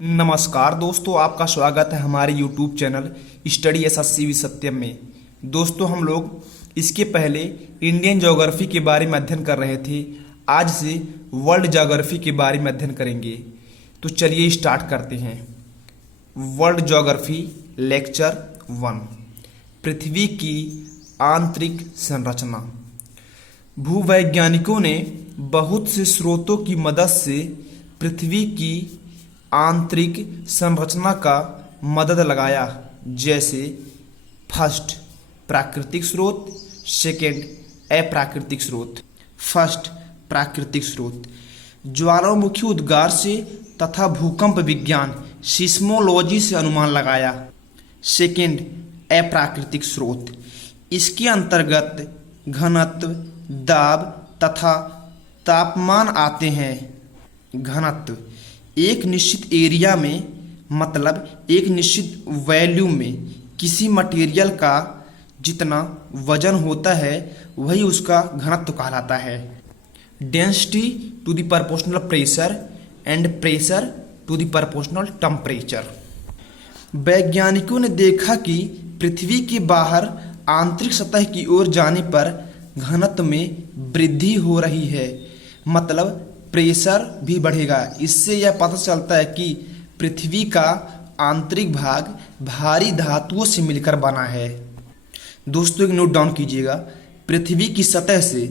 नमस्कार दोस्तों, आपका स्वागत है हमारे YouTube channel study SSC with Satyam में। दोस्तों, हम लोग इसके पहले इंडियन ज्योग्राफी के बारे में अध्ययन कर रहे थे। आज से वर्ल्ड ज्योग्राफी के बारे में अध्ययन करेंगे। तो चलिए स्टार्ट करते हैं। वर्ल्ड ज्योग्राफी लेक्चर 1, पृथ्वी की आंतरिक संरचना। भूवैज्ञानिकों ने बहुत से स्रोतों की मदद से पृथ्वी की आंतरिक संरचना का मदद लगाया, जैसे फर्स्ट प्राकृतिक स्रोत, सेकेंड अप्राकृतिक स्रोत। फर्स्ट प्राकृतिक स्रोत ज्वालामुखी उद्गार से तथा भूकंप विज्ञान सिस्मोलॉजी से अनुमान लगाया। सेकेंड अप्राकृतिक स्रोत, इसके अंतर्गत घनत्व, दाब तथा तापमान आते हैं। घनत्व एक निश्चित एरिया में, मतलब एक निश्चित वॉल्यूम में किसी मटेरियल का जितना वजन होता है वही उसका घनत्व कहलाता है। Density to the proportional pressure and pressure to the proportional temperature. वैज्ञानिकों ने देखा कि पृथ्वी के बाहर आंतरिक सतह की ओर जाने पर घनत्व में वृद्धि हो रही है, मतलब प्रेशर भी बढ़ेगा। इससे यह पता चलता है कि पृथ्वी का आंतरिक भाग भारी धातुओं से मिलकर बना है। दोस्तों, एक नोट डाउन कीजिएगा, पृथ्वी की सतह से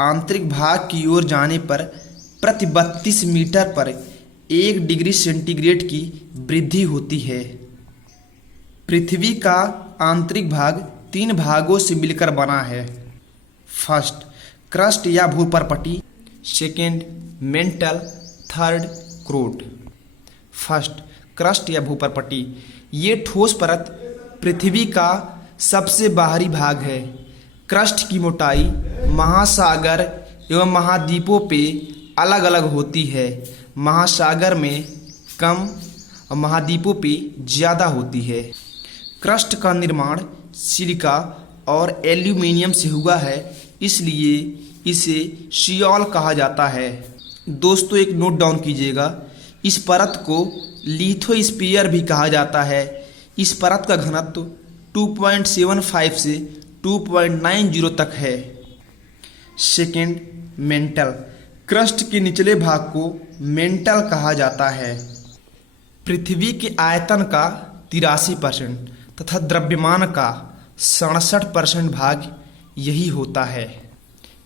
आंतरिक भाग की ओर जाने पर प्रति 32 मीटर पर 1 डिग्री सेंटीग्रेड की वृद्धि होती है। पृथ्वी का आंतरिक भाग 3 भागों से मिलकर बना है। फर्स्ट क्रस्ट या भूपरपटी, सेकेंड मेंटल, थर्ड क्रोड। फर्स्ट क्रस्ट या भूपरपटी, ये ठोस परत पृथ्वी का सबसे बाहरी भाग है। क्रस्ट की मोटाई महासागर एवं महाद्वीपों पे अलग अलग होती है। महासागर में कम और महाद्वीपों पे ज़्यादा होती है। क्रस्ट का निर्माण सिलिका और एल्यूमिनियम से हुआ है, इसलिए इसे सियोल कहा जाता है। दोस्तों, एक नोट डाउन कीजिएगा, इस परत को लिथोस्फीयर भी कहा जाता है। इस परत का घनत्व 2.75 से 2.90 तक है। सेकेंड मेंटल, क्रस्ट के निचले भाग को मेंटल कहा जाता है। पृथ्वी के आयतन का 83% तथा द्रव्यमान का 67% भाग यही होता है।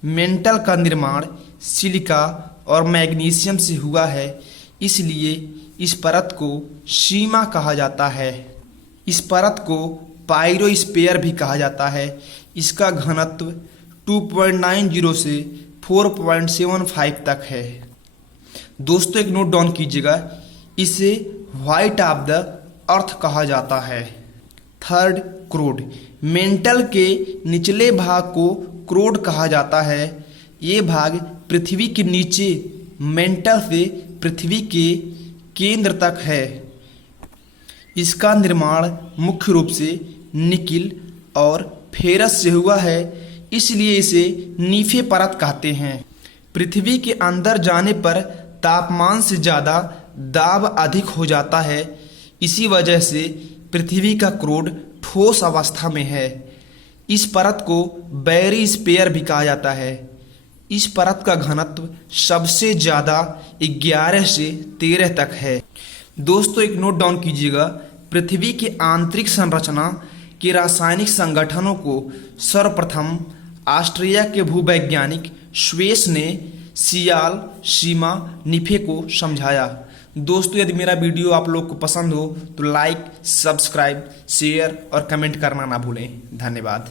मेंटल का निर्माण सिलिका और मैग्नीशियम से हुआ है, इसलिए इस परत को सीमा कहा जाता है। इस परत को पायरोस्फीयर भी कहा जाता है। इसका घनत्व 2.90 से 4.75 तक है। दोस्तों, एक नोट डाउन कीजिएगा, इसे व्हाइट ऑफ द अर्थ कहा जाता है। थर्ड क्रोड, मेंटल के निचले भाग को क्रोड कहा जाता है। ये भाग पृथ्वी के नीचे मेंटल से पृथ्वी के केंद्र तक है। इसका निर्माण मुख्य रूप से निकिल और फेरस से हुआ है, इसलिए इसे नीफे परत कहते हैं। पृथ्वी के अंदर जाने पर तापमान से ज़्यादा दाब अधिक हो जाता है, इसी वजह से पृथ्वी का क्रोड ठोस अवस्था में है। इस परत को बैरोस्फीयर भी कहा जाता है। इस परत का घनत्व सबसे ज़्यादा 11 से 13 तक है। दोस्तों, एक नोट डाउन कीजिएगा, पृथ्वी की आंतरिक संरचना के रासायनिक संगठनों को सर्वप्रथम ऑस्ट्रिया के भूवैज्ञानिक श्वेस ने सियाल, सीमा, निफे को समझाया। दोस्तों, यदि मेरा वीडियो आप लोग को पसंद हो तो लाइक, सब्सक्राइब, शेयर और कमेंट करना ना भूलें। धन्यवाद।